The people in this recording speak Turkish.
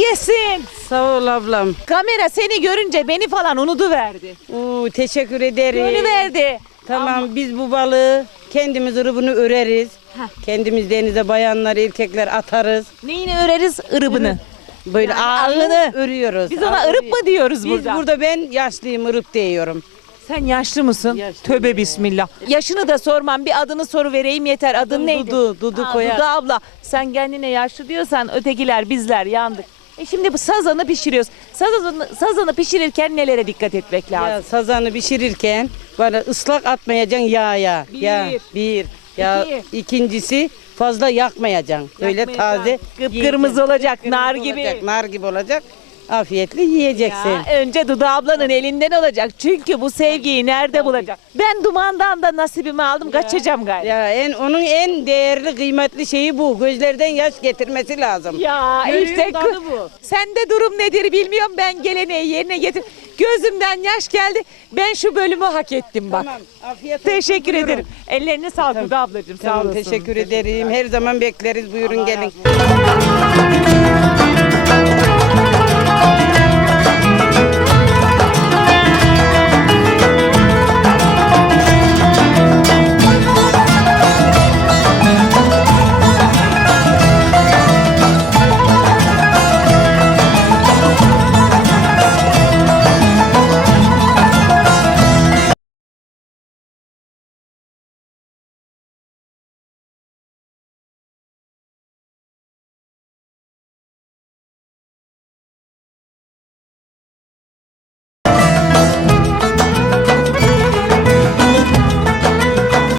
Gelsin. Sağ ol ablam. Kamera seni görünce beni falan unutuverdi. Oo, teşekkür ederim. verdi. Tamam biz bu balığı kendimiz ırıbını öreriz. Kendimiz denize bayanlar erkekler atarız. Neyini öreriz? Irıbını. Böyle Yani ağını örüyoruz. Biz ona ırıp mı diyoruz Biz burada? burada ben yaşlıyım ırıp diyorum. Sen yaşlı mısın? Yaşlıyım. Tövbe bismillah. Yaşını da sormam. Bir adını soru vereyim yeter. Adın Adım neydi? Dudu, Dudu Aa, Koyar. Dudu abla. Sen kendine yaşlı diyorsan ötekiler bizler yandık. E şimdi bu sazanı pişiriyoruz. Sazanı, sazanı pişirirken nelere dikkat etmek lazım? Ya sazanı pişirirken böyle ıslak atmayacaksın yağa. Bir. Ya, bir. Ya, İki. ikincisi fazla yakmayacaksın. Böyle Yakmayacaksın. taze. Kıpkırmızı yiyeceksin. olacak, nar gibi. olacak, nar gibi olacak. Afiyetle yiyeceksin. Ya, önce Dudu ablanın elinden olacak. Çünkü bu sevgiyi nerede bulacak? Ben dumandan da nasibimi aldım. Kaçacağım galiba. Ya en onun en değerli kıymetli şeyi bu. Gözlerden yaş getirmesi lazım. Ya Görüyor işte tadı kı- bu. Sende durum nedir bilmiyorum. Ben geleneği yerine getir. Gözümden yaş geldi. Ben şu bölümü hak ettim bak. Tamam. Afiyet olsun. Teşekkür Buyurun. ederim. Ellerine sağlık Dudu ablacığım. Sağ Tamam olasın. teşekkür ederim. Her zaman bekleriz. Buyurun gelin.